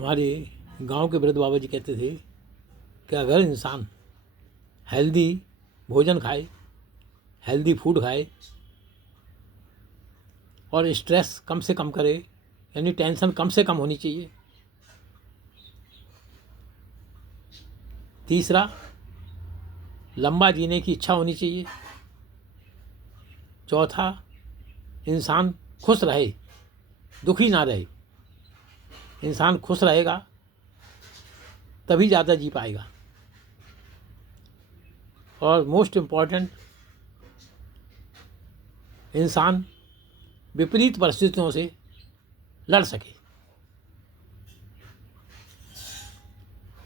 हमारे गांव के वृद्ध बाबा जी कहते थे कि अगर इंसान हेल्दी भोजन खाए, हेल्दी फूड खाए और स्ट्रेस कम से कम करे, यानी टेंशन कम से कम होनी चाहिए। तीसरा, लंबा जीने की इच्छा होनी चाहिए। चौथा, इंसान खुश रहे, दुखी ना रहे। इंसान खुश रहेगा तभी ज़्यादा जी पाएगा। और मोस्ट इम्पॉर्टेंट, इंसान विपरीत परिस्थितियों से लड़ सके।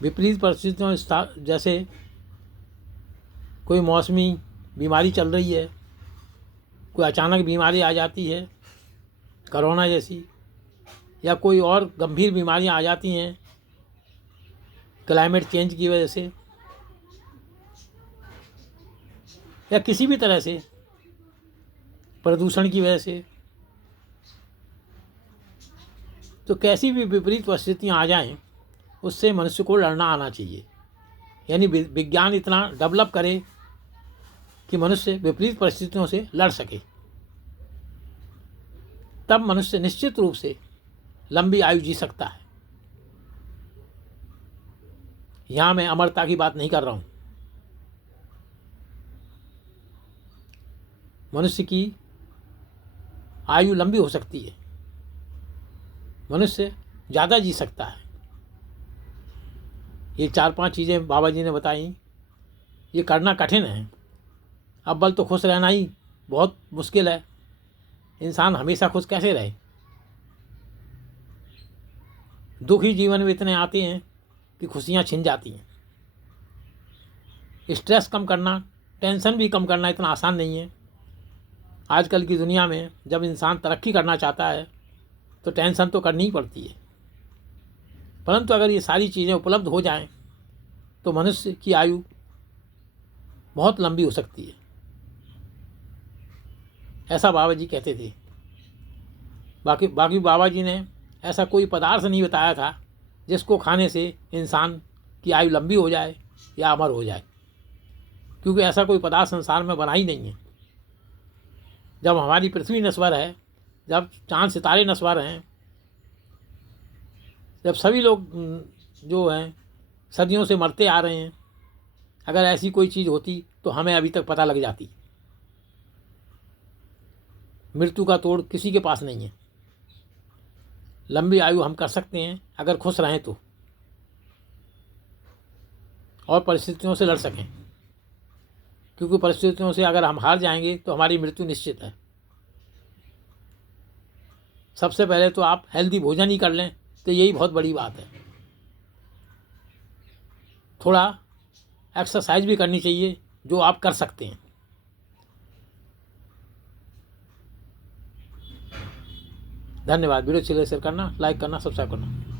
विपरीत परिस्थितियों जैसे कोई मौसमी बीमारी चल रही है, कोई अचानक बीमारी आ जाती है कोरोना जैसी, या कोई और गंभीर बीमारियां आ जाती हैं क्लाइमेट चेंज की वजह से, या किसी भी तरह से प्रदूषण की वजह से, तो कैसी भी विपरीत परिस्थितियां आ जाएं, उससे मनुष्य को लड़ना आना चाहिए। यानी विज्ञान इतना डेवलप करे कि मनुष्य विपरीत परिस्थितियों से लड़ सके, तब मनुष्य निश्चित रूप से लंबी आयु जी सकता है। यहाँ मैं अमरता की बात नहीं कर रहा हूँ। मनुष्य की आयु लंबी हो सकती है, मनुष्य ज़्यादा जी सकता है। ये 4-5 चीज़ें बाबा जी ने बताई, ये करना कठिन है। अव्वल तो खुश रहना ही बहुत मुश्किल है। इंसान हमेशा खुश कैसे रहे? दुख ही जीवन में इतने आते हैं कि खुशियाँ छिन जाती हैं। स्ट्रेस कम करना, टेंशन भी कम करना इतना आसान नहीं है। आजकल की दुनिया में जब इंसान तरक्की करना चाहता है तो टेंशन तो करनी ही पड़ती है। परंतु अगर ये सारी चीज़ें उपलब्ध हो जाएं तो मनुष्य की आयु बहुत लंबी हो सकती है, ऐसा बाबा जी कहते थे। बाकी बाबा जी ने ऐसा कोई पदार्थ नहीं बताया था जिसको खाने से इंसान की आयु लंबी हो जाए या अमर हो जाए, क्योंकि ऐसा कोई पदार्थ संसार में बना ही नहीं है। जब हमारी पृथ्वी नश्वर है, जब चांद सितारे नश्वर हैं, जब सभी लोग जो हैं सदियों से मरते आ रहे हैं, अगर ऐसी कोई चीज़ होती तो हमें अभी तक पता लग जाती। मृत्यु का तोड़ किसी के पास नहीं है। लंबी आयु हम कर सकते हैं अगर खुश रहें तो, और परिस्थितियों से लड़ सकें, क्योंकि परिस्थितियों से अगर हम हार जाएंगे तो हमारी मृत्यु निश्चित है। सबसे पहले तो आप हेल्दी भोजन ही कर लें तो यही बहुत बड़ी बात है। थोड़ा एक्सरसाइज भी करनी चाहिए जो आप कर सकते हैं। धन्यवाद। वीडियो अच्छी लगे शेयर करना, लाइक करना, सब्सक्राइब करना।